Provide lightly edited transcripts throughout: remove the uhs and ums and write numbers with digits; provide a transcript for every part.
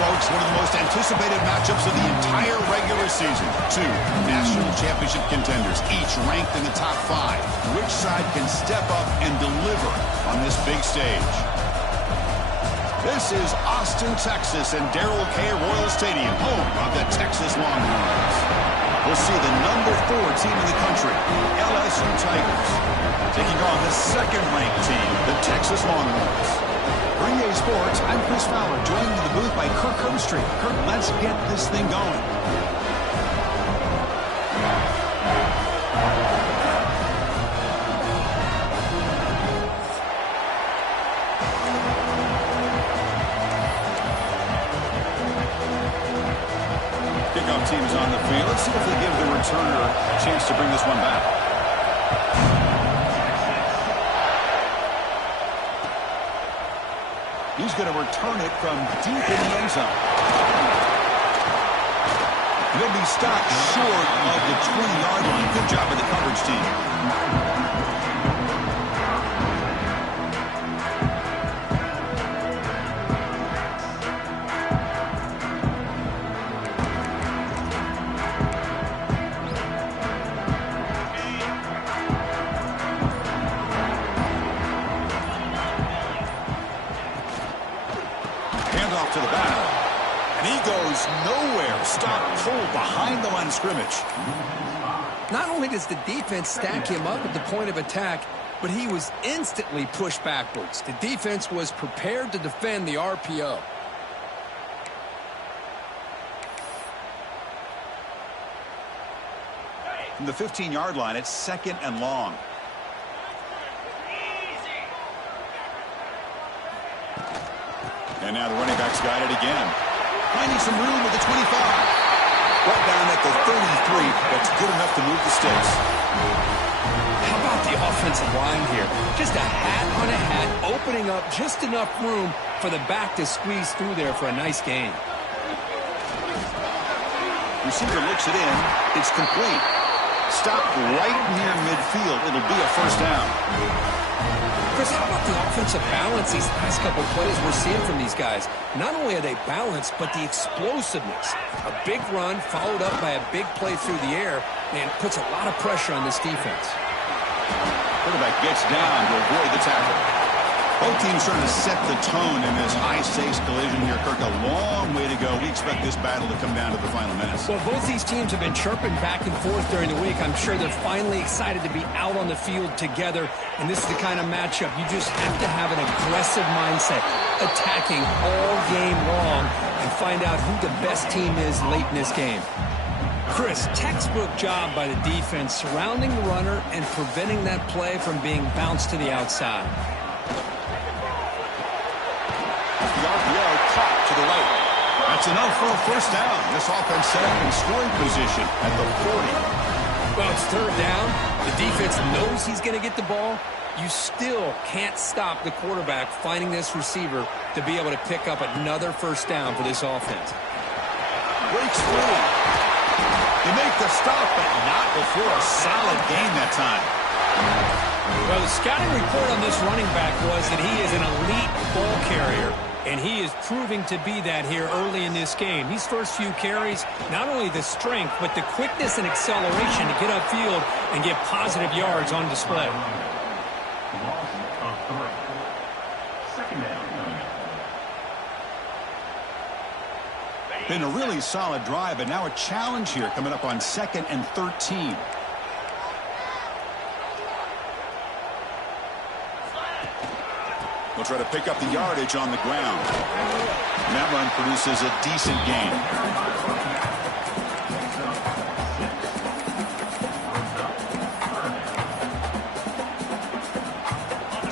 folks, one of the most anticipated matchups of the entire regular season. Two national championship contenders, each ranked in the top 5. Which side can step up and deliver on this big stage? This is Austin, Texas, and Darrell K. Royal Stadium, home of the Texas Longhorns. We'll see the number 4 team in the country, LSU Tigers, taking on the second-ranked team, the Texas Longhorns. For EA Sports, I'm Chris Fowler, joined in the booth by Kirk Herbstreit. Kirk, let's get this thing going. Kickoff team is on the field. Let's see if they give the returner a chance to bring this one back. He's going to return it from deep in the end zone. He'll be stopped short of the 20-yard line. Good job by the coverage team. To the back, and he goes nowhere. Stop pulled behind the line of scrimmage. Not only does the defense stack him up at the point of attack, but he was instantly pushed backwards. The defense was prepared to defend the RPO. From the 15-yard line, it's 2nd and long. And now the running back's got it again. Finding some room at the 25. Right down at the 33. That's good enough to move the sticks. How about the offensive line here? Just a hat on a hat, opening up just enough room for the back to squeeze through there for a nice gain. Receiver looks it in. It's complete. Stopped right near midfield. It'll be a first down. Chris, how about the offensive balance these last couple plays we're seeing from these guys? Not only are they balanced, but the explosiveness. A big run followed up by a big play through the air, and puts a lot of pressure on this defense. Quarterback gets down to avoid the tackle. Both teams trying to set the tone in this high-stakes collision here. Kirk, a long way to go. We expect this battle to come down to the final minutes. Well, both these teams have been chirping back and forth during the week. I'm sure they're finally excited to be out on the field together. And this is the kind of matchup you just have to have an aggressive mindset, attacking all game long, and find out who the best team is late in this game. Chris, textbook job by the defense surrounding the runner and preventing that play from being bounced to the outside. The RPO caught to the right. That's enough for a first down. This offense set up in scoring position at the 40. Well, it's 3rd down. The defense knows he's going to get the ball. You still can't stop the quarterback finding this receiver to be able to pick up another first down for this offense. Breaks free. They make the stop, but not before a solid gain that time. Well, the scouting report on this running back was that he is an elite ball carrier, and he is proving to be that here early in this game. These first few carries, not only the strength, but the quickness and acceleration to get upfield and get positive yards on display. Been a really solid drive, and now a challenge here coming up on 2nd and 13. We'll try to pick up the yardage on the ground. And that run produces a decent gain.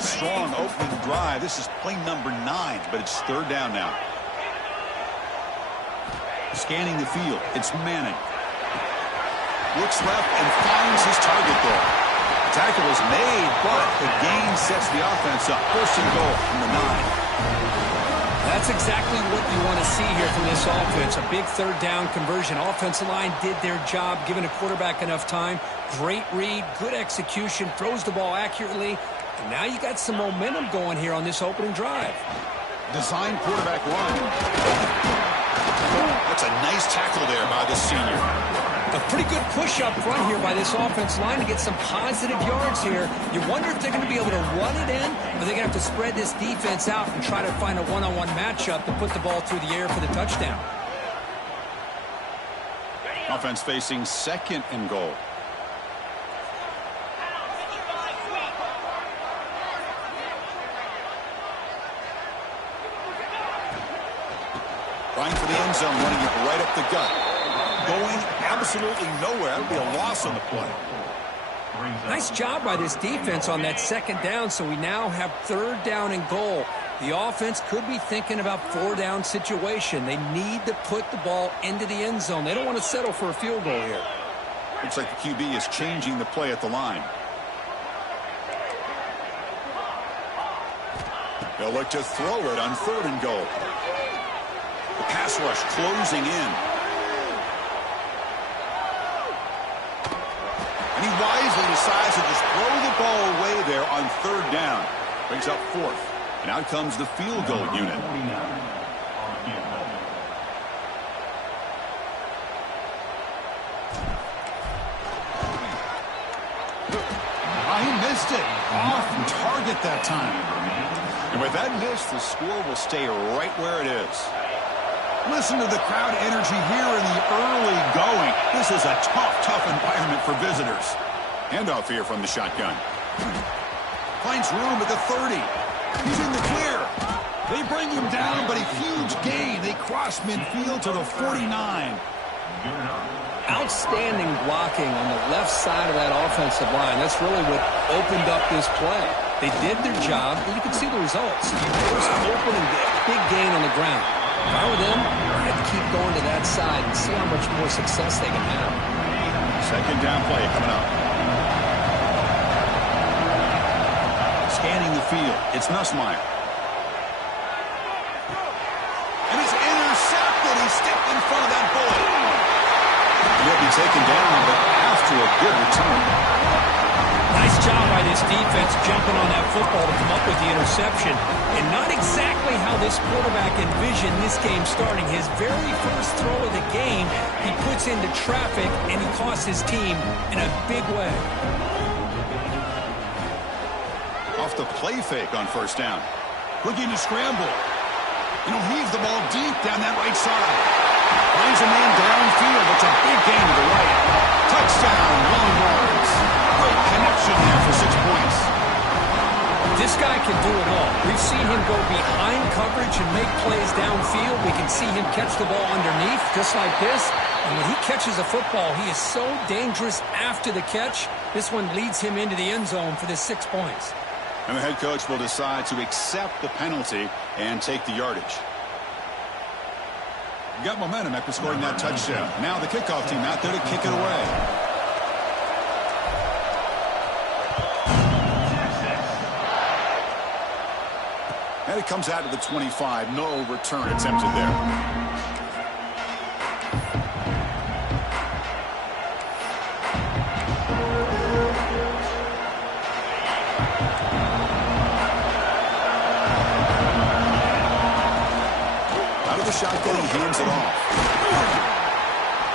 Strong opening drive. This is play number 9, but it's 3rd down now. Scanning the field. It's Manning. Looks left and finds his target there. Tackle is made, but the gain sets the offense up. 1st and goal from the 9. That's exactly what you want to see here from this offense. A big 3rd down conversion. Offensive line did their job, giving a quarterback enough time. Great read, good execution, throws the ball accurately. And now you got some momentum going here on this opening drive. Design quarterback run. Nice tackle there by the senior. A pretty good push up front here by this offense line to get some positive yards here. You wonder if they're going to be able to run it in, or they're going to have to spread this defense out and try to find a one-on-one matchup to put the ball through the air for the touchdown. Offense facing 2nd and goal. Trying for the end zone, running it right up the gut. Going absolutely nowhere. That would be a loss on the play. Nice job by this defense on that 2nd down, so we now have 3rd down and goal. The offense could be thinking about 4-down situation. They need to put the ball into the end zone. They don't want to settle for a field goal here. Looks like the QB is changing the play at the line. They'll look to throw it on 3rd and goal. The pass rush closing in. And he wisely decides to just throw the ball away there on 3rd down. Brings up 4th. And out comes the field goal unit. He missed it. Off target that time. And with that miss, the score will stay right where it is. Listen to the crowd energy here in the early going. This is a tough environment for visitors. Handoff here from the shotgun. Finds room at the 30. He's in the clear. They bring him down, but a huge gain. They cross midfield to the 49. Outstanding blocking on the left side of that offensive line. That's really what opened up this play. They did their job, and you can see the results. You first open and get a big gain on the ground. If I were them, I'd keep going to that side and see how much more success they can have. 2nd down play coming up. Scanning the field. It's Nussmeier. And it's intercepted. He stepped in front of that bullet. He'll be taken down, but after a good return. Nice job by this defense jumping on that football to come up with the interception. And not exactly how this quarterback envisioned this game starting. His very first throw of the game, he puts into traffic, and he costs his team in a big way. Off the play fake on 1st down. Looking to scramble. And he'll heave the ball deep down that right side. Finds a man downfield. It's a big gain to the right. Touchdown, Longhorns. Great connection there for 6 points. This guy can do it all. We've seen him go behind coverage and make plays downfield. We can see him catch the ball underneath, just like this. And when he catches a football, he is so dangerous after the catch. This one leads him into the end zone for the 6 points. And the head coach will decide to accept the penalty and take the yardage. Got momentum after scoring that touchdown. Now the kickoff team out there to kick it away. And it comes out to the 25. No return attempted there. Shotgun, he hands it off.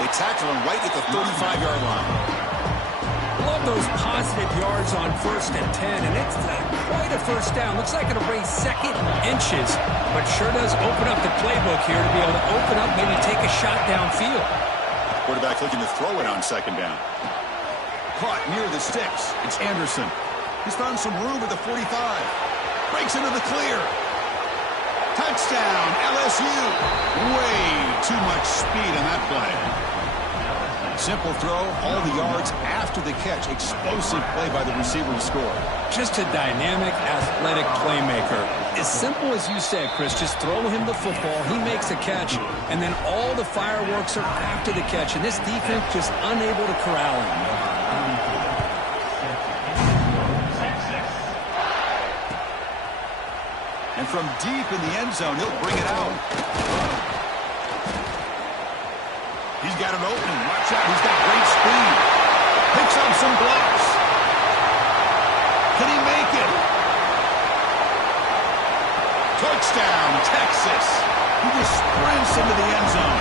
They tackle him right at the 35-yard line. Love those positive yards on 1st and 10, and it's not quite a 1st down. Looks like it'll bring 2nd inches, but sure does open up the playbook here to be able to open up, maybe take a shot downfield. Quarterback looking to throw it on 2nd down. Caught near the sticks. It's Anderson. He's found some room at the 45. Breaks into the clear. Touchdown, LSU. Way too much speed on that play. Simple throw, all the yards after the catch. Explosive play by the receiver to score. Just a dynamic, athletic playmaker. As simple as you said, Chris, just throw him the football, he makes a catch, and then all the fireworks are after the catch. And this defense just unable to corral him. And from deep in the end zone, he'll bring it out. He's got an opening. Watch out. He's got great speed. Picks up some blocks. Can he make it? Touchdown, Texas. He just sprints into the end zone.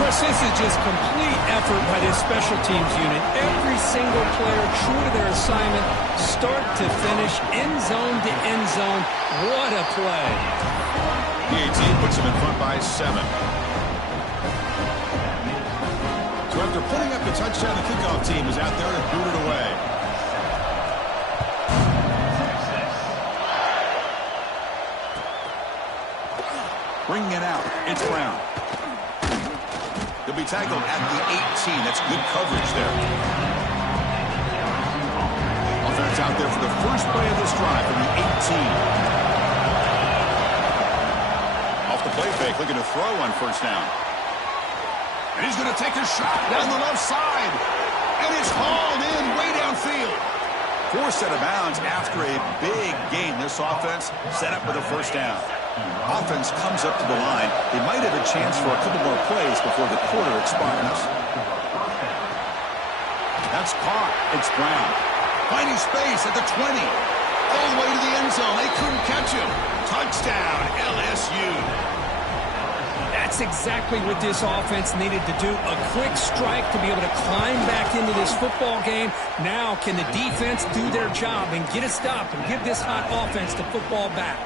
Chris, this is just complete effort by this special teams unit. Every single player true to their assignment, start to finish, end zone to end zone. What a play. The 18 puts them in front by 7. So after putting up the touchdown, the kickoff team is out there to boot it away. Bringing it out, it's Brown. He'll be tackled at the 18. That's good coverage there. Offense out there for the first play of this drive from the 18. Off the play fake, looking to throw on first down. And he's going to take a shot down the left side. And it's hauled in way downfield. Forced out of bounds after a big gain. This offense set up with a first down. Offense comes up to the line. They might have a chance for a couple more plays before the quarter expires. That's caught. It's Brown. Finding space at the 20. All the way to the end zone. They couldn't catch him. Touchdown, LSU. That's exactly what this offense needed to do. A quick strike to be able to climb back into this football game. Now can the defense do their job and get a stop and give this hot offense the football back?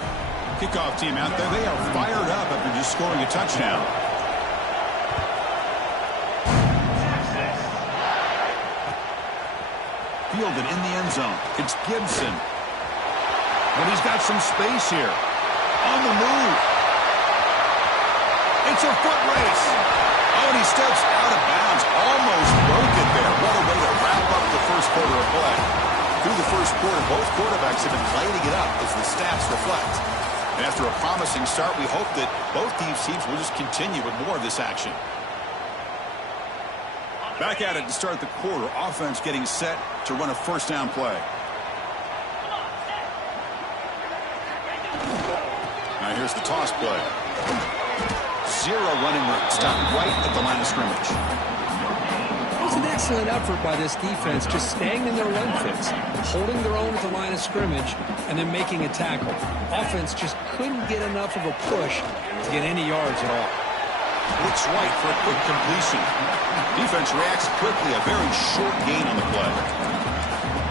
Kickoff team out there, they are fired up after just scoring a touchdown. Fielded in the end zone. It's Gibson. But he's got some space here. On the move. It's a foot race. Oh, and he steps out of bounds. Almost broke it there. What a way to wrap up the first quarter of play. Through the first quarter, both quarterbacks have been lighting it up as the stats reflect. And after a promising start, we hope that both these teams will just continue with more of this action. Back at it to start the quarter. Offense getting set to run a first down play. Now here's the toss play. Zero running room. Stop right at the line of scrimmage. It was an excellent effort by this defense, just staying in their run fits, holding their own at the line of scrimmage, and then making a tackle. Offense just couldn't get enough of a push to get any yards at all. Looks right for a quick completion. Defense reacts quickly. A very short gain on the play.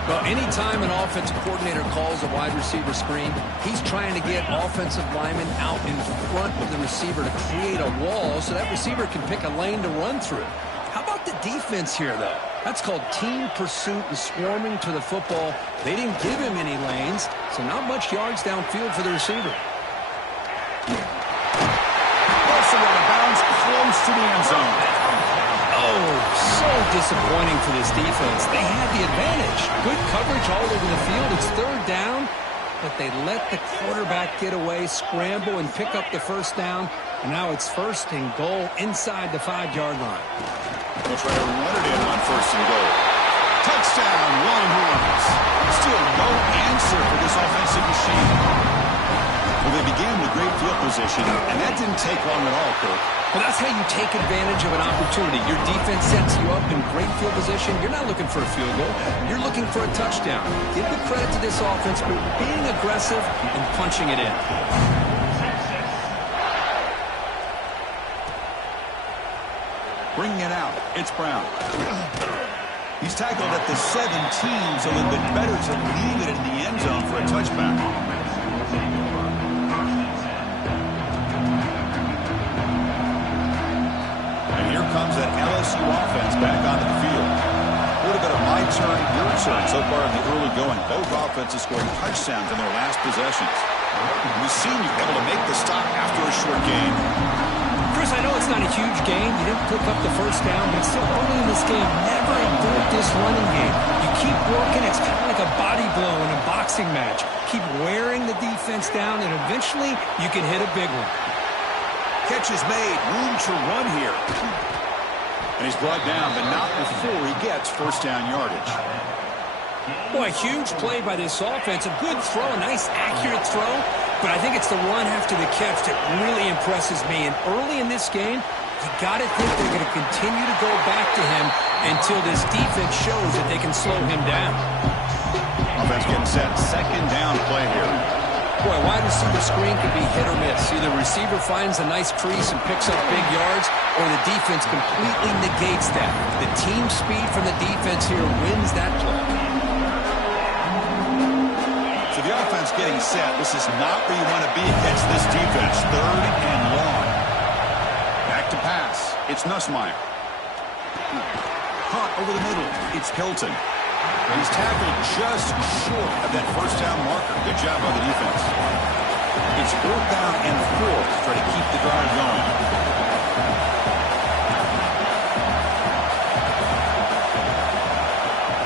Well, anytime an offensive coordinator calls a wide receiver screen, he's trying to get offensive linemen out in front of the receiver to create a wall so that receiver can pick a lane to run through. How about the defense here, though? That's called team pursuit and swarming to the football. They didn't give him any lanes, so not much yards downfield for the receiver. Also out of bounds, close to the end zone. Oh, so disappointing for this defense. They had the advantage. Good coverage all over the field. It's third down, but they let the quarterback get away, scramble, and pick up the first down. And now it's first and goal inside the 5-yard line. They'll try to run it in on first and goal. Touchdown, Longhorns. Still no answer for this offensive machine. Well, they began with great field position, and that didn't take long at all, Kirk. Well, that's how you take advantage of an opportunity. Your defense sets you up in great field position. You're not looking for a field goal. You're looking for a touchdown. Give the credit to this offense for being aggressive and punching it in. Bringing it out, it's Brown. He's tackled at the 17, so it would have been better to leave it in the end zone for a touchback. And here comes that LSU offense back onto the field. A little bit of my turn, your turn so far in the early going. Both offenses scoring touchdowns in their last possessions. We've seen you able to make the stop after a short game. Chris, I know it's not a huge game. You didn't pick up the first down, but still early in this game, never abort this running game. You keep working. It's kind of like a body blow in a boxing match. Keep wearing the defense down, and eventually you can hit a big one. Catch is made. Room to run here. And he's brought down, but not before he gets first down yardage. Boy, a huge play by this offense. A good throw, a nice accurate throw. But I think it's the run after the catch that really impresses me. And early in this game, you got to think they're going to continue to go back to him until this defense shows that they can slow him down. Offense getting set. Second down play here. Boy, wide receiver screen can be hit or miss. Either the receiver finds a nice crease and picks up big yards, or the defense completely negates that. The team speed from the defense here wins that play. So the offense getting set. This is not where you want to be against this defense. 3rd and long. Back to pass. It's Nussmeier. Caught over the middle. It's Hilton. And he's tackled just short of that first down marker. Good job by the defense. It's 4th down and 4 to try to keep the drive going.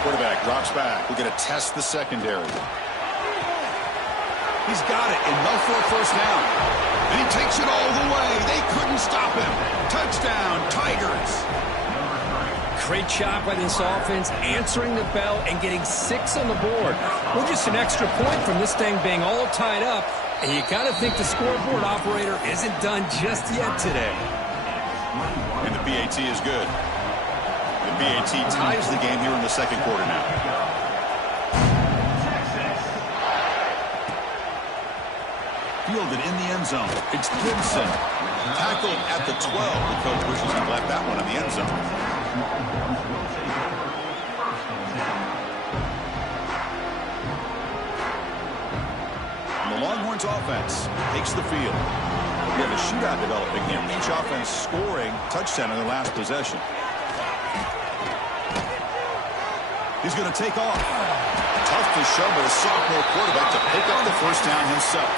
Quarterback drops back. We're going to test the secondary. He's got it, enough for a first down. And he takes it all the way. They couldn't stop him. Touchdown, Tigers. Great job by this offense, answering the bell and getting 6 on the board. We're just an extra point from this thing being all tied up, and you got to think the scoreboard operator isn't done just yet today. And the BAT is good. The BAT ties the game here in the second quarter now. Fielded in the end zone. It's Gibson. Tackled at the 12. The coach wishes he left that one in the end zone. The Longhorns offense takes the field. We have a shootout developing here. Each offense scoring touchdown in their last possession. He's going to take off. Tough to show by the sophomore quarterback to pick up the first down himself.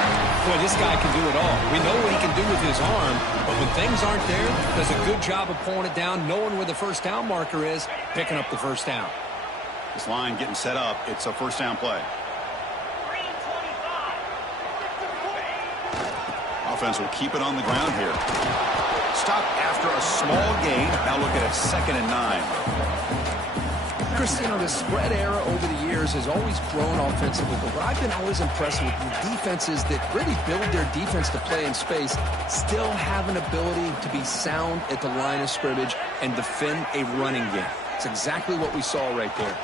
Boy, this guy can do it all. We know what he can do with his arm, but when things aren't there, does a good job of pulling it down, knowing where the first down marker is, picking up the first down. This line getting set up. It's a first down play. Offense will keep it on the ground here. Stop after a small gain. Now look at it, 2nd and 9. Chris, you know, the spread era over the years has always grown offensively, but what I've been always impressed with the defenses that really build their defense to play in space still have an ability to be sound at the line of scrimmage and defend a running game. It's exactly what we saw right there.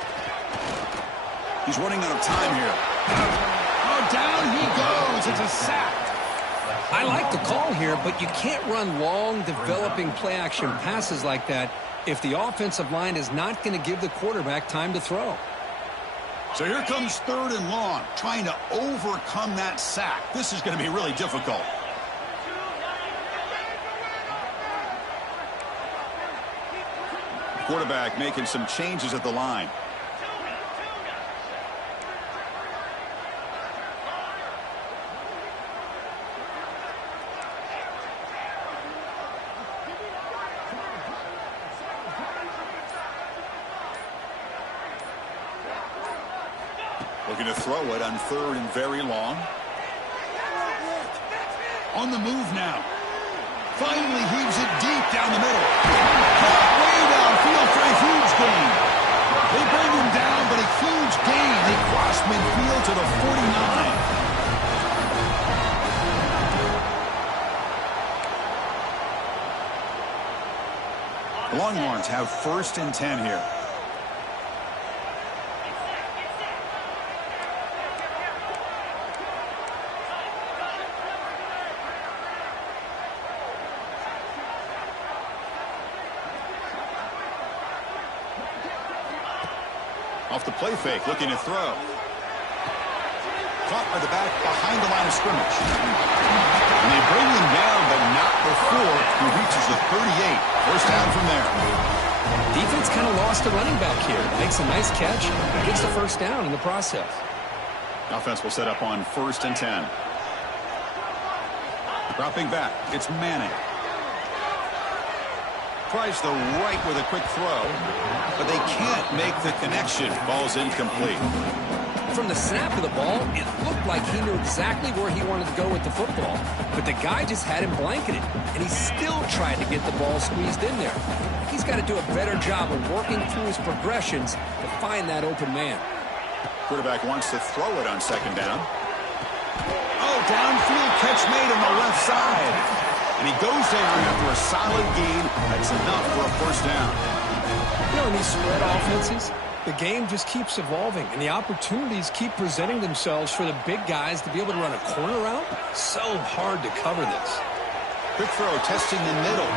He's running out of time here. Oh, down he goes. It's a sack. I like the call here, but you can't run long, developing play-action passes like that if the offensive line is not going to give the quarterback time to throw. So here comes 3rd and long, trying to overcome that sack. This is going to be really difficult. Quarterback making some changes at the line. Looking to throw it on 3rd and very long. On the move now. Finally heaves it deep down the middle. Caught way downfield for a huge gain. They bring him down, but a huge gain. They cross midfield to the 49. The Longhorns have 1st and 10 here. Off the play fake, looking to throw. Caught by the back behind the line of scrimmage. And they bring him down, but not before he reaches the 38. First down from there. Defense kind of lost a running back here. Makes a nice catch, gets the first down in the process. Offense will set up on 1st and 10. Dropping back, it's Manning. Tries the right with a quick throw, but they can't make the connection. Ball's incomplete. From the snap of the ball, it looked like he knew exactly where he wanted to go with the football, but the guy just had him blanketed, and he still tried to get the ball squeezed in there. He's got to do a better job of working through his progressions to find that open man. Quarterback wants to throw it on 2nd down. Oh, downfield catch made on the left side. And he goes down after a solid gain. That's enough for a first down. You know, in these spread offenses, The game just keeps evolving, and the opportunities keep presenting themselves for the big guys to be able to run a corner route. So hard to cover this. Quick throw, testing the middle.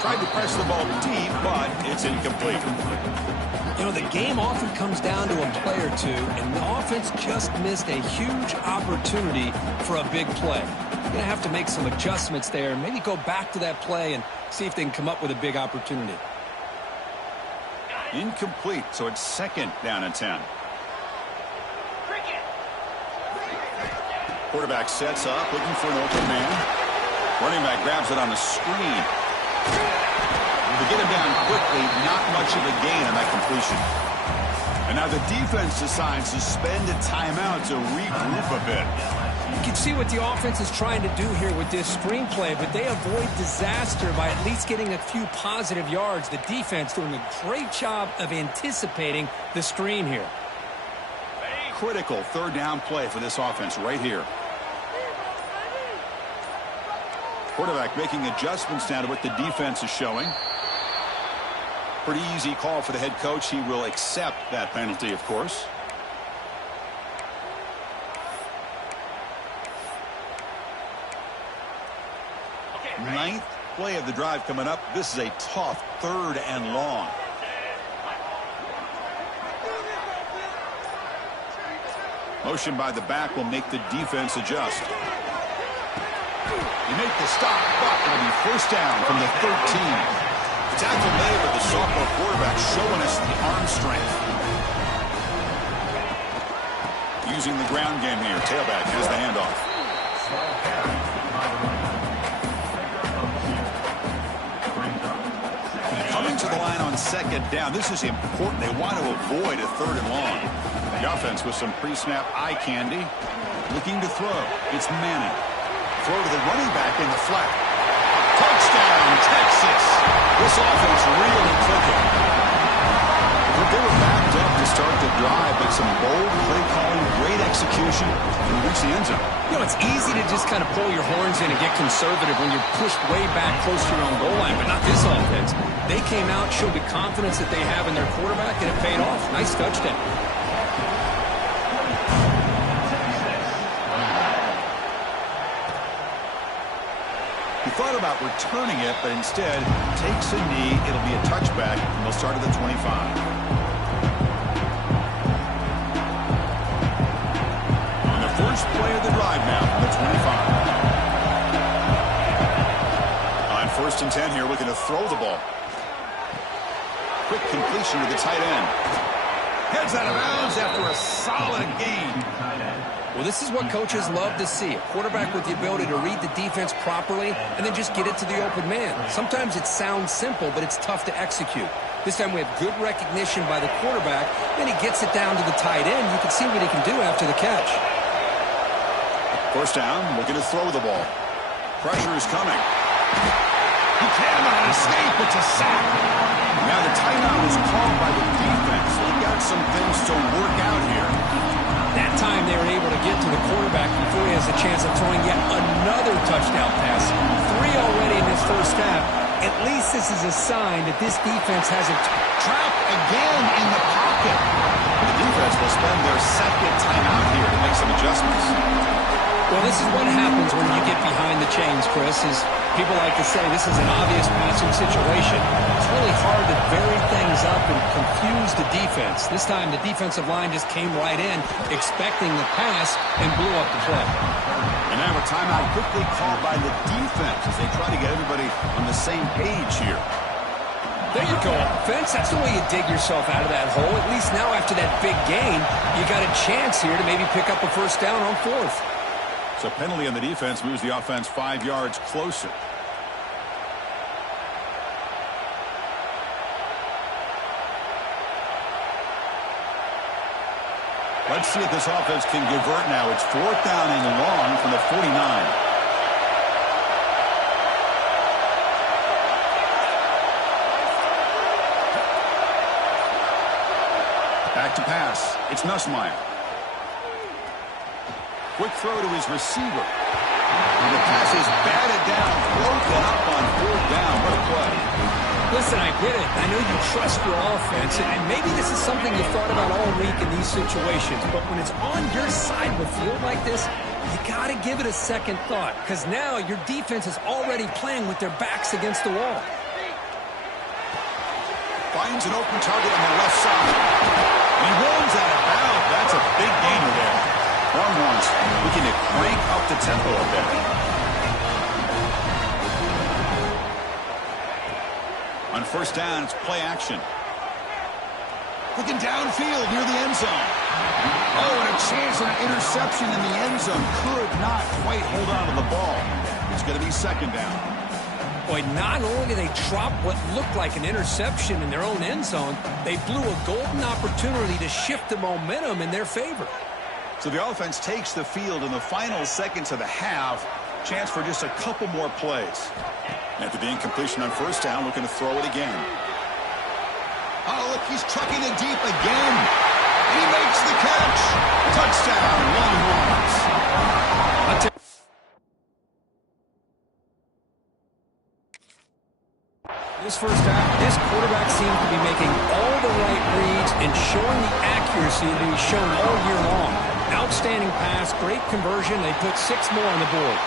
Tried to press the ball deep, but it's incomplete. You know, the game often comes down to a play or two, and the offense just missed a huge opportunity for a big play. You're going to have to make some adjustments there, maybe go back to that play and see if they can come up with a big opportunity. Incomplete, so it's 2nd down and 10. Quarterback sets up, looking for an open man. Running back grabs it on the screen. To get him down quickly, not much of a gain on that completion. And now the defense decides to spend a timeout to regroup a bit. You can see what the offense is trying to do here with this screenplay, but they avoid disaster by at least getting a few positive yards. The defense doing a great job of anticipating the screen here. Critical 3rd down play for this offense right here. Quarterback making adjustments now to what the defense is showing. Pretty easy call for the head coach. He will accept that penalty, of course. Ninth play of the drive coming up. This is a tough 3rd and long. Motion by the back will make the defense adjust. You make the stop, but it'll be 1st down from the 13. Tackle made with the sophomore quarterback showing us the arm strength. Using the ground game here. Tailback has the handoff. Coming to the line on 2nd down. This is important. They want to avoid a 3rd and long. The offense with some pre-snap eye candy. Looking to throw. It's Manning. Throw to the running back in the flat. Touchdown, Texas. This offense really clicking. But they were backed up to start the drive, but some bold play calling, great execution, and reach the end zone. You know, it's easy to just kind of pull your horns in and get conservative when you're pushed way back close to your own goal line, but not this offense. They came out, showed the confidence that they have in their quarterback, and it paid off. Nice touchdown. Thought about returning it, but instead takes a knee. It'll be a touchback, and they'll start at the 25. On the first play of the drive now from the 25. On 1st and 10 here, looking to throw the ball. Quick completion to the tight end. Heads out of bounds after a solid gain. Well, this is what coaches love to see. A quarterback with the ability to read the defense properly and then just get it to the open man. Sometimes it sounds simple, but it's tough to execute. This time we have good recognition by the quarterback. Then he gets it down to the tight end. You can see what he can do after the catch. 1st down, looking to throw the ball. Pressure is coming. He cannot escape. It's a sack. Now the timeout is called by the defense. They've got some things to work out here. That time they were able to get to the quarterback before he has a chance of throwing yet another touchdown pass. 3 already in this 1st half. At least this is a sign that this defense hasn't trapped again in the pocket. The defense will spend their 2nd timeout here to make some adjustments. Well, this is what happens when you get behind the chains, Chris, is people like to say this is an obvious passing situation. It's really hard to vary things up and confuse the defense. This time the defensive line just came right in, expecting the pass, and blew up the play. And now a timeout quickly called by the defense as they try to get everybody on the same page here. There you go, offense. That's the way you dig yourself out of that hole. At least now after that big gain, you got a chance here to maybe pick up a 1st down on 4th. So penalty on the defense moves the offense 5 yards closer. Let's see if this offense can convert now. It's 4th down and long from the 49. Back to pass. It's Nussmeier. Quick throw to his receiver. And the pass is batted down, broken up on 4th down. What a play. Listen, Listen, I get it. I know you trust your offense, and maybe this is something you thought about all week in these situations, but when it's on your side of the field like this, you got to give it a second thought, because now your defense is already playing with their backs against the wall. Finds an open target on the left side. He rolls out of bounds. That's a big gainer there. Longhorns looking to crank up the tempo a bit. On first down, it's play action. Looking downfield near the end zone. Oh, and a chance at an interception in the end zone. Could not quite hold on to the ball. It's going to be second down. Boy, not only did they drop what looked like an interception in their own end zone, they blew a golden opportunity to shift the momentum in their favor. So the offense takes the field in the final seconds of the half. Chance for just a couple more plays. After the incompletion on first down, looking to throw it again. Oh, look, he's trucking it deep again. And he makes the catch. Touchdown, Longhorns. This first half, this quarterback seems to be making all the right reads and showing the accuracy that he's shown all year long. Outstanding pass, great conversion. They put 6 more on the board.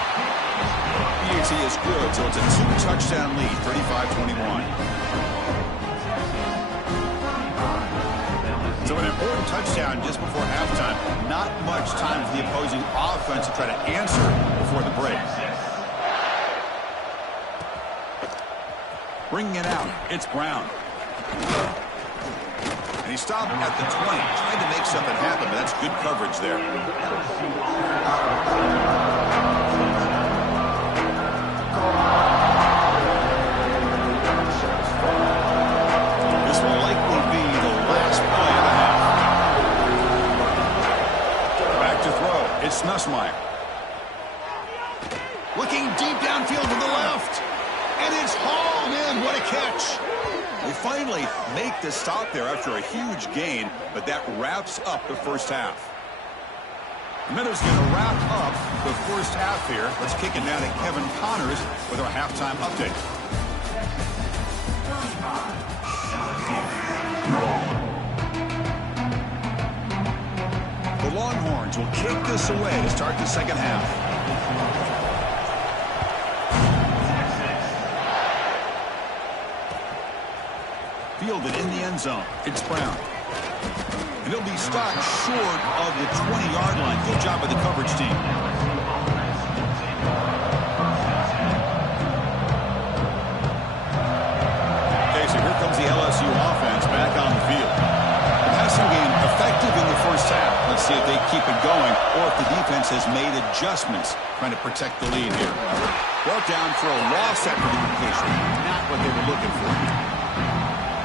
PAT is good, so it's a 2-touchdown lead, 35-21. So an important touchdown just before halftime. Not much time for the opposing offense to try to answer before the break. Bringing it out, it's Brown. And he stopped at the 20, trying to make something happen, but that's good coverage there. This will likely be the last play of the half. Back to throw, it's Nussmeier. Looking deep downfield to the left. And it's hauled in. What a catch. They finally make the stop there after a huge gain, but that wraps up the first half. Miller's going to wrap up the first half here. Let's kick it down to Kevin Connors with our halftime update. The Longhorns will kick this away to start the second half. Fielded in the end zone. It's Brown. And he'll be stopped short of the 20-yard line. Good job by the coverage team. Okay, so here comes the LSU offense back on the field. The passing game effective in the first half. Let's see if they keep it going or if the defense has made adjustments trying to protect the lead here. Brought down for a loss after the completion. Not what they were looking for.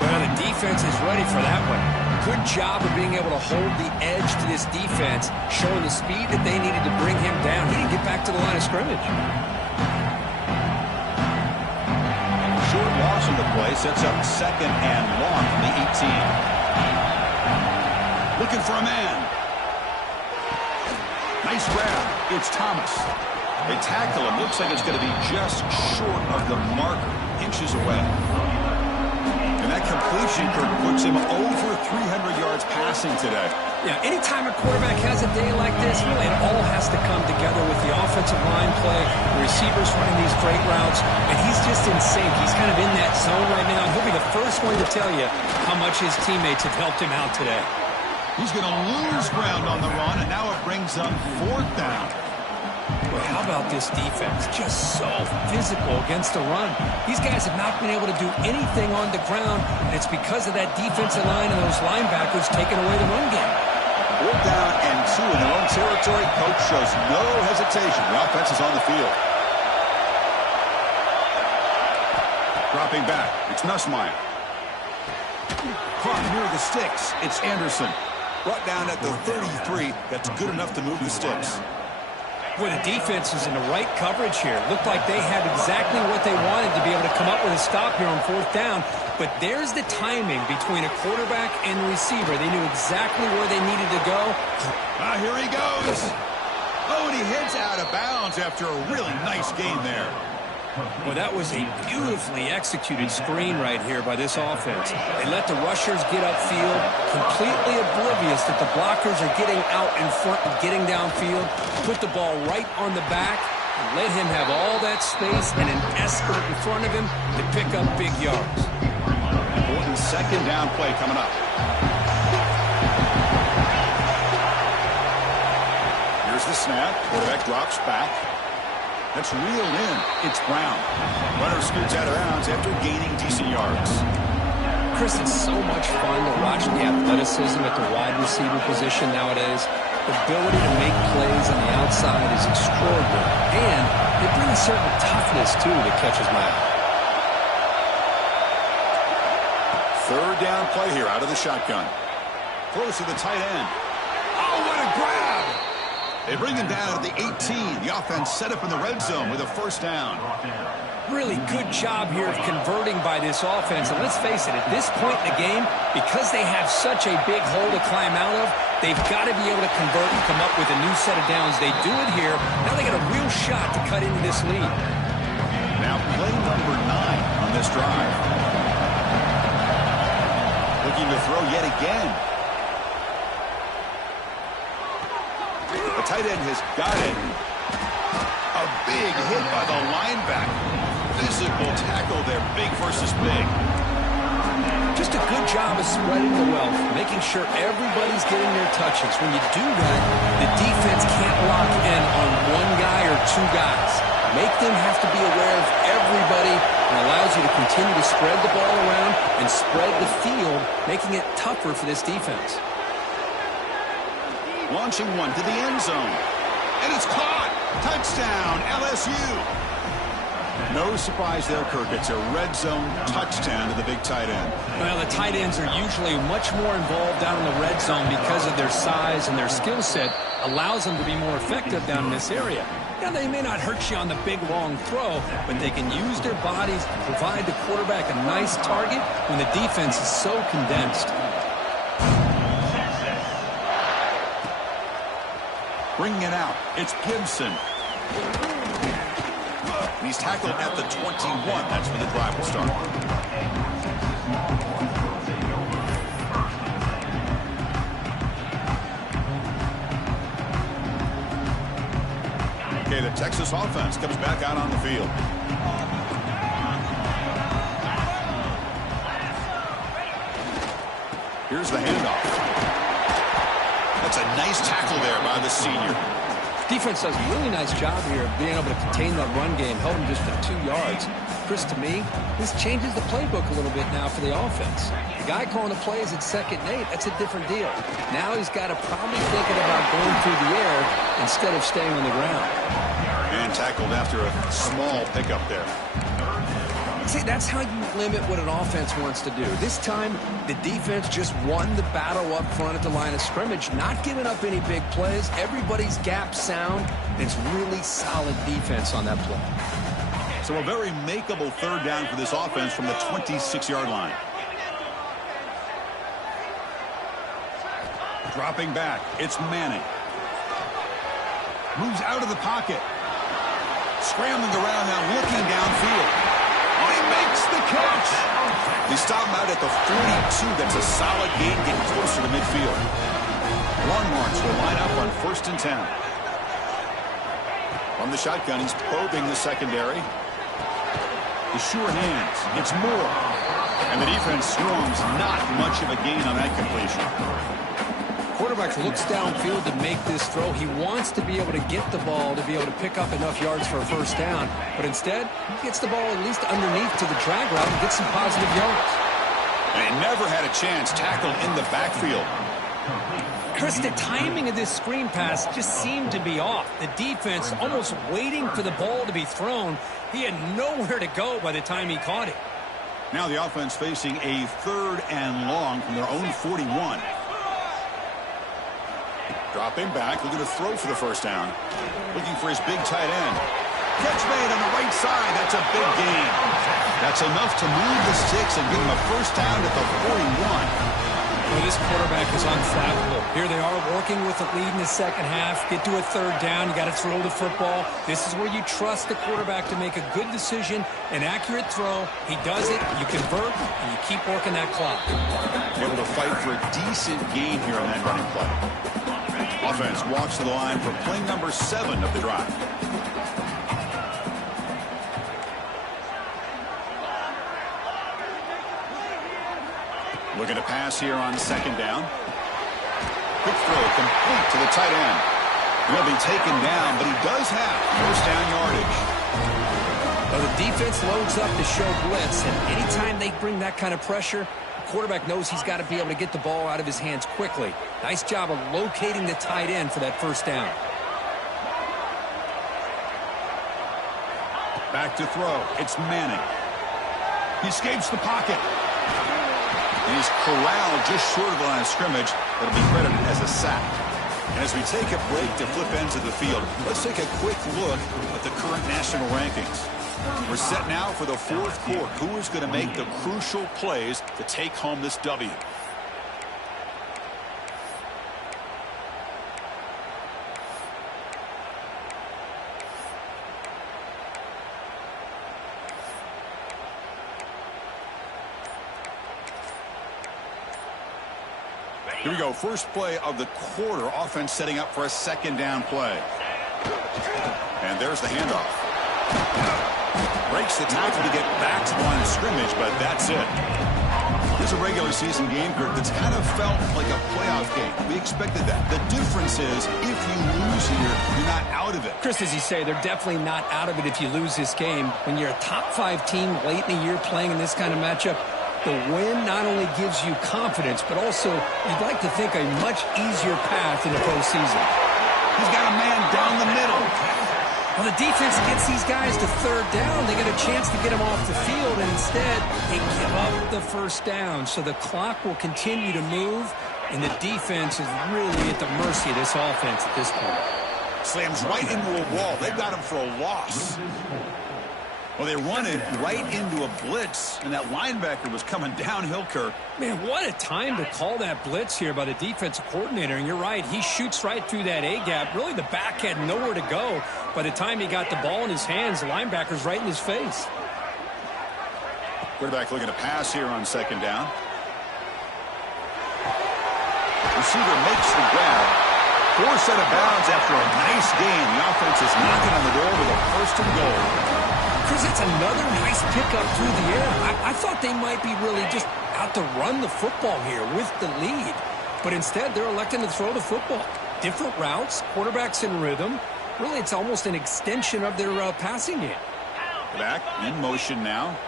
Well, the defense is ready for that one. Good job of being able to hold the edge to this defense, showing the speed that they needed to bring him down. He didn't get back to the line of scrimmage. Short loss of the play sets up second and long from the 18. Looking for a man. Nice grab. It's Thomas. They tackle him. Looks like it's going to be just short of the marker, inches away. And that completion, Kirk, puts him over 300 yards passing today. Yeah, anytime a quarterback has a day like this, really it all has to come together with the offensive line play, the receivers running these great routes, and he's just in sync. He's kind of in that zone right now, and he'll be the first one to tell you how much his teammates have helped him out today. He's going to lose ground on the run, and now it brings up fourth down. Well, how about this defense? Just so physical against the run. These guys have not been able to do anything on the ground, and it's because of that defensive line and those linebackers taking away the run game. Fourth down and 2 in their own territory. Coach shows no hesitation. The offense is on the field. Dropping back. It's Nussmeier. Caught near the sticks. It's Anderson. Brought down at the 33. That's good enough to move the sticks. Boy, the defense is in the right coverage here. Looked like they had exactly what they wanted to be able to come up with a stop here on fourth down. But there's the timing between a quarterback and the receiver. They knew exactly where they needed to go. Here he goes. Oh, and he heads out of bounds after a really nice gain there. Well, that was a beautifully executed screen right here by this offense. They let the rushers get upfield, completely oblivious that the blockers are getting out in front and getting downfield, put the ball right on the back, and let him have all that space and an escort in front of him to pick up big yards. Important second down play coming up. Here's the snap. Quarterback drops back. That's reeled in. It's Brown. Runner scoots out of bounds after gaining decent yards. Chris, it's so much fun to watch the athleticism at the wide receiver position nowadays. The ability to make plays on the outside is extraordinary. And they bring a certain toughness, too, that catches my eye. Third down play here out of the shotgun. Close to the tight end. Oh, what a grab! They bring him down at the 18. The offense set up in the red zone with a first down. Really good job here of converting by this offense. And let's face it, at this point in the game, because they have such a big hole to climb out of, they've got to be able to convert and come up with a new set of downs. They do it here. Now they got a real shot to cut into this lead. Now play number 9 on this drive. Looking to throw yet again. The tight end has got it. A big hit by the linebacker. Physical tackle there, big versus big. Just a good job of spreading the wealth, making sure everybody's getting their touches. When you do that, the defense can't lock in on one guy or two guys. Make them have to be aware of everybody, and allows you to continue to spread the ball around and spread the field, making it tougher for this defense. Launching one to the end zone. And it's caught. Touchdown, LSU. No surprise there, Kirk. It's a red zone touchdown to the big tight end. Well, the tight ends are usually much more involved down in the red zone because of their size, and their skill set allows them to be more effective down in this area. Now, they may not hurt you on the big, long throw, but they can use their bodies to provide the quarterback a nice target when the defense is so condensed. Bringing it out, it's Gibson. And he's tackled at the 21. That's where the drive will start. Okay, the Texas offense comes back out on the field. Here's the handoff. That's a nice tackle there by the senior. Defense does a really nice job here of being able to contain that run game, held him just to 2 yards. Chris, to me, this changes the playbook a little bit now for the offense. The guy calling the plays at 2nd and 8, that's a different deal. Now he's got to probably thinking about going through the air instead of staying on the ground. And tackled after a small pickup there. See, that's how you limit what an offense wants to do. This time, the defense just won the battle up front at the line of scrimmage, not giving up any big plays. Everybody's gap sound. It's really solid defense on that play. So a very makeable third down for this offense from the 26-yard line. Dropping back, it's Manning. Moves out of the pocket. Scrambling around now, looking downfield. Oh, he makes the catch. They stop him out at the 42. That's a solid gain, getting closer to midfield. Longhorns will line up on 1st and 10. From the shotgun, he's probing the secondary. The sure hands. It's Moore. And the defense storms not much of a gain on that completion. Quarterback looks downfield to make this throw. He wants to be able to get the ball to be able to pick up enough yards for a first down. But instead, he gets the ball at least underneath to the drag route and gets some positive yards. And he never had a chance tackled in the backfield. Chris, the timing of this screen pass just seemed to be off. The defense almost waiting for the ball to be thrown. He had nowhere to go by the time he caught it. Now the offense facing a 3rd and long from their own 41. Dropping back, looking to throw for the first down. Looking for his big tight end. Catch made on the right side. That's a big gain. That's enough to move the sticks and give him a first down at the 41. Well, this quarterback is unflappable. Here they are working with a lead in the second half. Get to a third down. You got to throw the football. This is where you trust the quarterback to make a good decision, an accurate throw. He does it, you convert, and you keep working that clock. Able to fight for a decent gain here on that running play. Offense walks to the line for play number 7 of the drive. Looking to pass here on second down. Quick throw complete to the tight end. He'll be taken down, but he does have first down yardage. Well, the defense loads up to show blitz, and anytime they bring that kind of pressure, the quarterback knows he's got to be able to get the ball out of his hands quickly. Nice job of locating the tight end for that first down. Back to throw. It's Manning. He escapes the pocket. And he's corralled just short of the line of scrimmage. That'll be credited as a sack. And as we take a break to flip ends of the field, let's take a quick look at the current national rankings. We're set now for the fourth quarter. Who is going to make the crucial plays to take home this W? Here we go. First play of the quarter. Offense setting up for a second down play. And there's the handoff. Breaks the tackle to get back to the line of scrimmage, but that's it. Here's a regular season game, Kurt, that's kind of felt like a playoff game. We expected that. The difference is if you lose here, you're not out of it. Chris, as you say, they're definitely not out of it if you lose this game. When you're a top 5 team late in the year playing in this kind of matchup, the win not only gives you confidence, but also you'd like to think a much easier path in the postseason. He's got a man down the middle. Well, the defense gets these guys to third down. They get a chance to get them off the field, and instead they give up the first down. So the clock will continue to move, and the defense is really at the mercy of this offense at this point. Slams right into a wall. They've got him for a loss. Well, they run it right into a blitz, and that linebacker was coming downhill, Kirk. Man, what a time to call that blitz here by the defensive coordinator. And you're right, he shoots right through that A-gap. Really, the back had nowhere to go. By the time he got the ball in his hands, the linebacker's right in his face. Quarterback looking to pass here on second down. Receiver makes the grab. Forced out of bounds after a nice gain. The offense is knocking on the door with a first and goal. Chris, it's another nice pickup through the air. I thought they might be really just out to run the football here with the lead. But instead, they're electing to throw the football. Different routes, quarterbacks in rhythm. Really, it's almost an extension of their passing game. Back in motion now.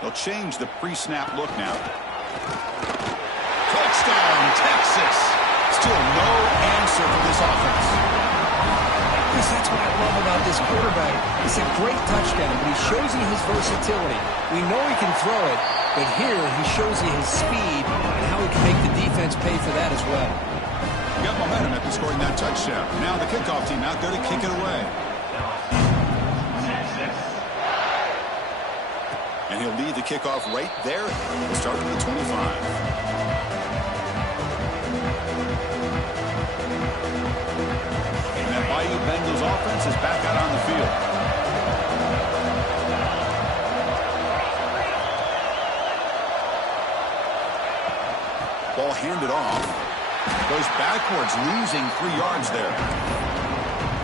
They'll change the pre-snap look now. Touchdown, Texas. Still no answer for this offense. Chris, that's what I love about this quarterback. It's a great touchdown, but he shows you his versatility. We know he can throw it, but here he shows you his speed and how he can make the defense pay for that as well. He got momentum after scoring that touchdown. Now the kickoff team out there to kick it away. And he'll lead the kickoff right there. We'll start with the 25. Bayou Bengals offense is back out on the field. Ball handed off. Goes backwards, losing 3 yards there.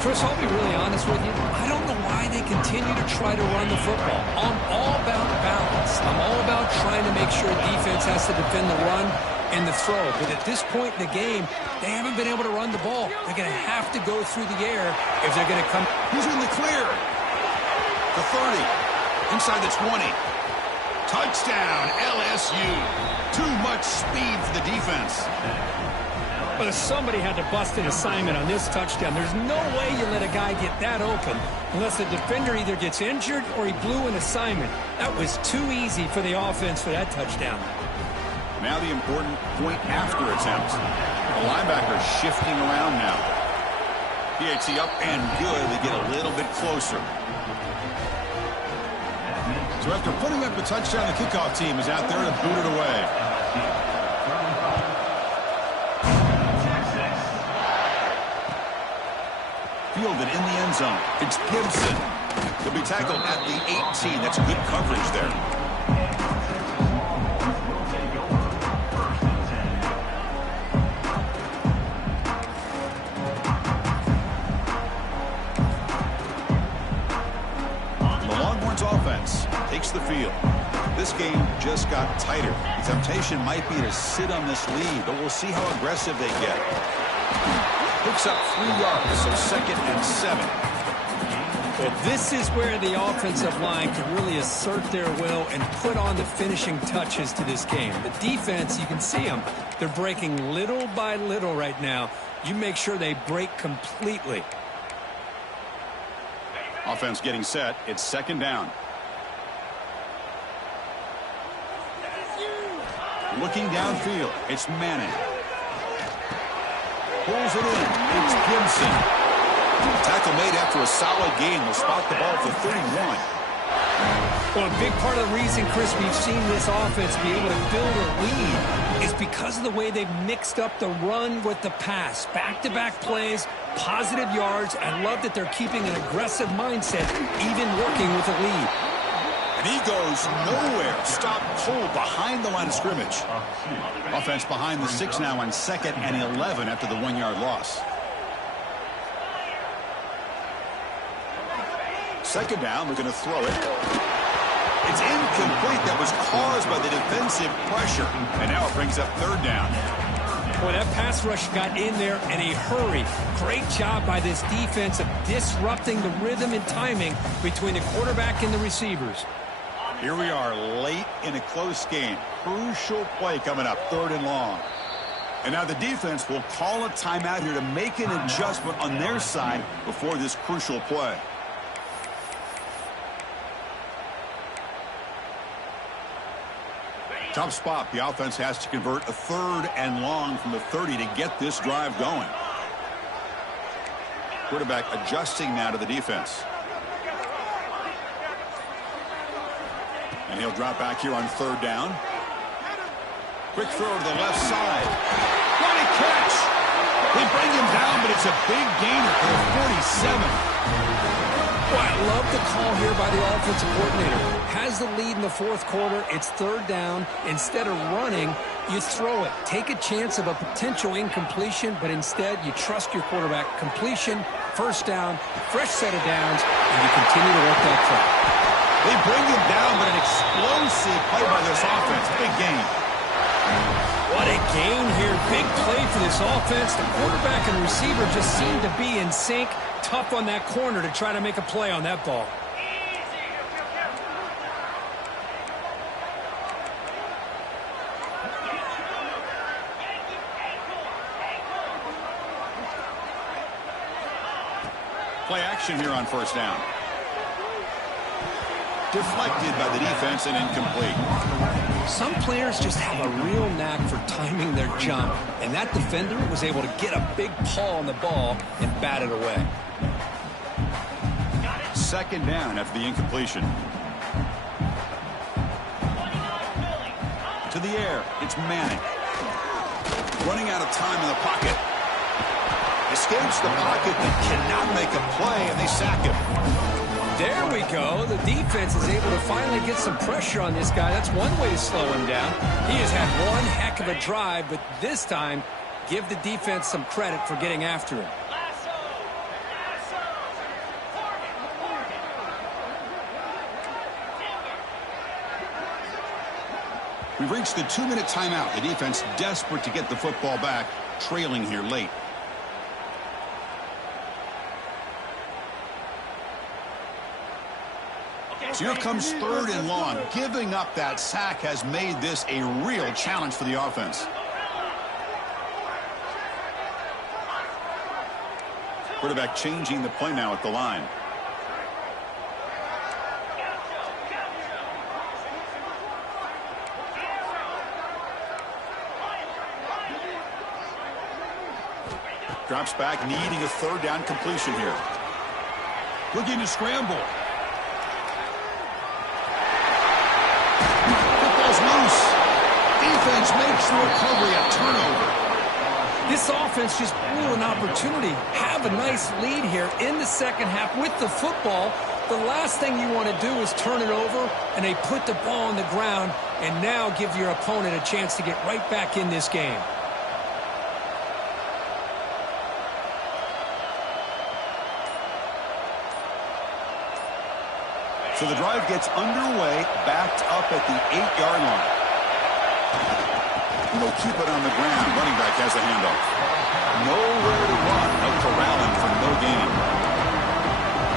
Chris, I'll be really honest with you. I don't know why they continue to try to run the football. I'm all about balance. I'm all about trying to make sure defense has to defend the run and the throw. But at this point in the game, they haven't been able to run the ball. They're going to have to go through the air if they're going to come. He's in the clear. The 30. Inside the 20. Touchdown, LSU. Too much speed for the defense. But if somebody had to bust an assignment on this touchdown, there's no way you let a guy get that open unless the defender either gets injured or he blew an assignment. That was too easy for the offense for that touchdown. Now the important point after attempt. The linebacker shifting around now. PAT up and good. They get a little bit closer. So after putting up a touchdown, the kickoff team is out there to boot it away. fielded in the end zone. It's Gibson. He'll be tackled at the 18. That's good coverage there. Offense takes the field. This game just got tighter. The temptation might be to sit on this lead, but we'll see how aggressive they get. Picks up 3 yards, so 2nd and 7. Well, this is where the offensive line can really assert their will and put on the finishing touches to this game. The defense, you can see them. They're breaking little by little right now. You make sure they break completely. Offense getting set. It's 2nd down. Looking downfield. It's Manning. Pulls it in. It's Gibson. Tackle made after a solid gain. They'll spot the ball for 31. Well, a big part of the reason, Chris, we've seen this offense be able to build a lead is because of the way they've mixed up the run with the pass. Back-to-back plays, positive yards. I love that they're keeping an aggressive mindset, even working with a lead. And he goes nowhere. Stop cold behind the line of scrimmage. Offense behind the 6 now on 2nd and 11 after the 1-yard loss. 2nd down, they're going to throw it. It's incomplete. That was caused by the defensive pressure. And now it brings up 3rd down. Boy, that pass rush got in there in a hurry. Great job by this defense of disrupting the rhythm and timing between the quarterback and the receivers. Here we are late in a close game. Crucial play coming up, 3rd and long. And now the defense will call a timeout here to make an adjustment on their side before this crucial play. Tough spot. The offense has to convert a 3rd and long from the 30 to get this drive going. Quarterback adjusting now to the defense. And he'll drop back here on 3rd down. Quick throw to the left side. What a catch! They bring him down, but it's a big gainer for the 47. Well, I love the call here by the offensive coordinator. Has the lead in the 4th quarter. It's 3rd down. Instead of running, you throw it. Take a chance of a potential incompletion, but instead you trust your quarterback. Completion, 1st down, fresh set of downs, and you continue to work that clock. They bring him down, but an explosive play by this offense. Big gain. What a gain here. Big play for this offense. The quarterback and receiver just seem to be in sync. Tough on that corner to try to make a play on that ball. Play action here on 1st down. Deflected by the defense and incomplete. Some players just have a real knack for timing their jump, and that defender was able to get a big paw on the ball and bat it away. 2nd down after the incompletion. To the air, it's Manning. Running out of time in the pocket. Escapes the pocket but cannot make a play, and they sack him. There we go. The defense is able to finally get some pressure on this guy. That's one way to slow him down. He has had one heck of a drive, but this time, give the defense some credit for getting after him. We've reached the 2-minute timeout. The defense desperate to get the football back, trailing here late. So here comes 3rd and long. Giving up that sack has made this a real challenge for the offense. Quarterback changing the play now at the line. Drops back, needing a 3rd down completion here. Looking to scramble. Football's loose. Defense makes the recovery, a turnover. This offense just blew an opportunity. Have a nice lead here in the second half with the football. The last thing you want to do is turn it over, and they put the ball on the ground and now give your opponent a chance to get right back in this game. So the drive gets underway, backed up at the 8-yard line. And they'll keep it on the ground. Running back has the handoff. Nowhere to run. They'll corral him for no gain.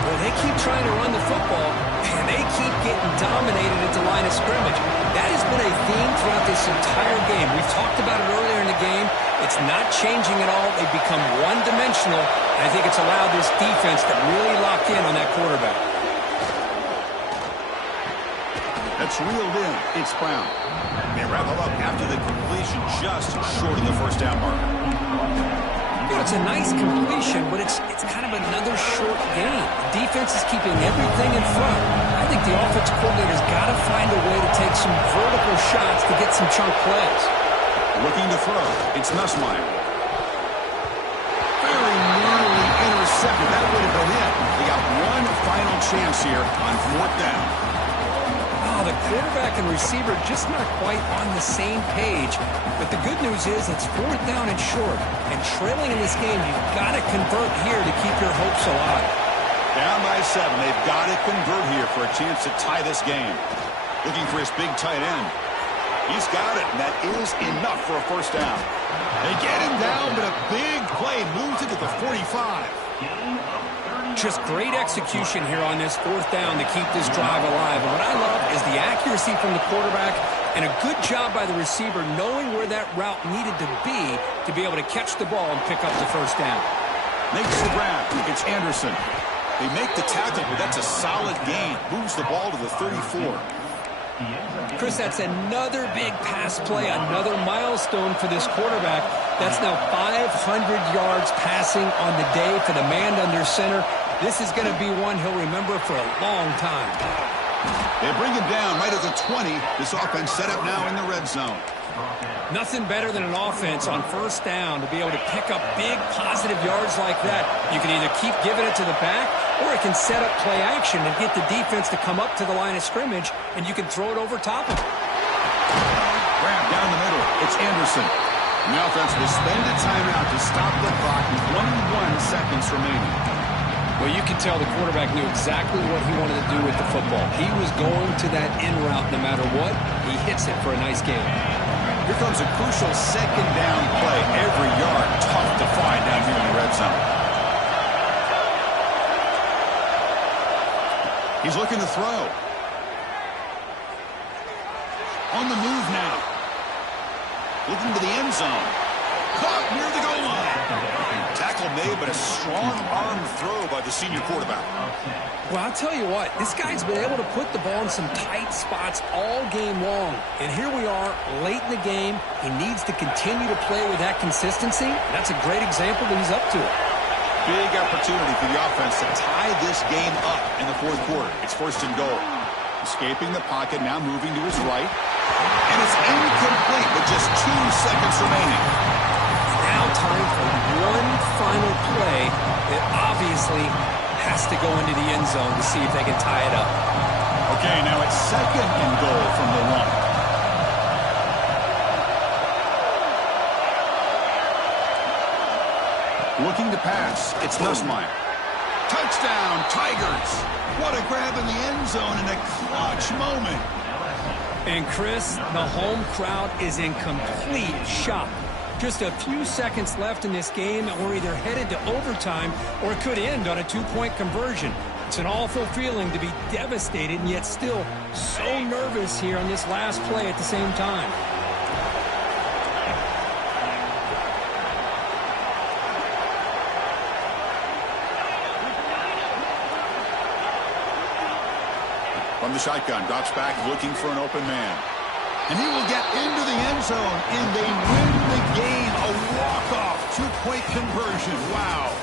Well, they keep trying to run the football, and they keep getting dominated at the line of scrimmage. That has been a theme throughout this entire game. We've talked about it earlier in the game. It's not changing at all. They've become one-dimensional, and I think it's allowed this defense to really lock in on that quarterback. That's reeled in. It's Brown. They wrap him up after the completion just short of the first down mark. You know, it's a nice completion, but it's kind of another short game. The defense is keeping everything in front. I think the offensive coordinator's got to find a way to take some vertical shots to get some chunk plays. Looking to throw. It's Nussmeier. Very nearly intercepted. That would have been it. They got one final chance here on fourth down. The quarterback and receiver just not quite on the same page. But the good news is it's fourth down and short. And trailing in this game, you've got to convert here to keep your hopes alive. Down by 7. They've got to convert here for a chance to tie this game. Looking for his big tight end. He's got it, and that is enough for a first down. They get him down, but a big play moves it to the 45. Just great execution here on this fourth down to keep this drive alive. And what I love is the accuracy from the quarterback and a good job by the receiver knowing where that route needed to be able to catch the ball and pick up the first down. Makes the grab. It's Anderson. They make the tackle, but that's a solid gain. Moves the ball to the 34. Chris, that's another big pass play, another milestone for this quarterback. That's now 500 yards passing on the day for the man under center. This is going to be one he'll remember for a long time. They bring him down right at the 20. This offense set up now in the red zone. Nothing better than an offense on first down to be able to pick up big positive yards like that. You can either keep giving it to the back, or it can set up play action and get the defense to come up to the line of scrimmage, and you can throw it over top of it. Grab down the middle. It's Anderson. The offense will spend a timeout to stop the clock with 21 seconds remaining. Well, you can tell the quarterback knew exactly what he wanted to do with the football. He was going to that in route no matter what. He hits it for a nice game. Here comes a crucial second down play. Every yard tough to find down here in the red zone. He's looking to throw. On the move now. Looking to the end zone. Caught near the goal line. Tackle made, but a strong arm throw by the senior quarterback. Well, I'll tell you what, this guy's been able to put the ball in some tight spots all game long. And here we are, late in the game. He needs to continue to play with that consistency. That's a great example that he's up to it. Big opportunity for the offense to tie this game up in the fourth quarter. It's first and goal. Escaping the pocket, now moving to his right. And it's incomplete with just 2 seconds remaining. Now time for one final play that obviously has to go into the end zone to see if they can tie it up. Okay, now it's second and goal from the 1. Looking to pass. It's Nussmeier. Touchdown, Tigers. What a grab in the end zone in a clutch moment. And Chris, the home crowd is in complete shock. Just a few seconds left in this game, and we're either headed to overtime or it could end on a 2-point conversion. It's an awful feeling to be devastated and yet still so nervous here on this last play at the same time. From the shotgun, drops back looking for an open man. And he will get into the end zone, and they win the game. A walk-off 2-point conversion. Wow.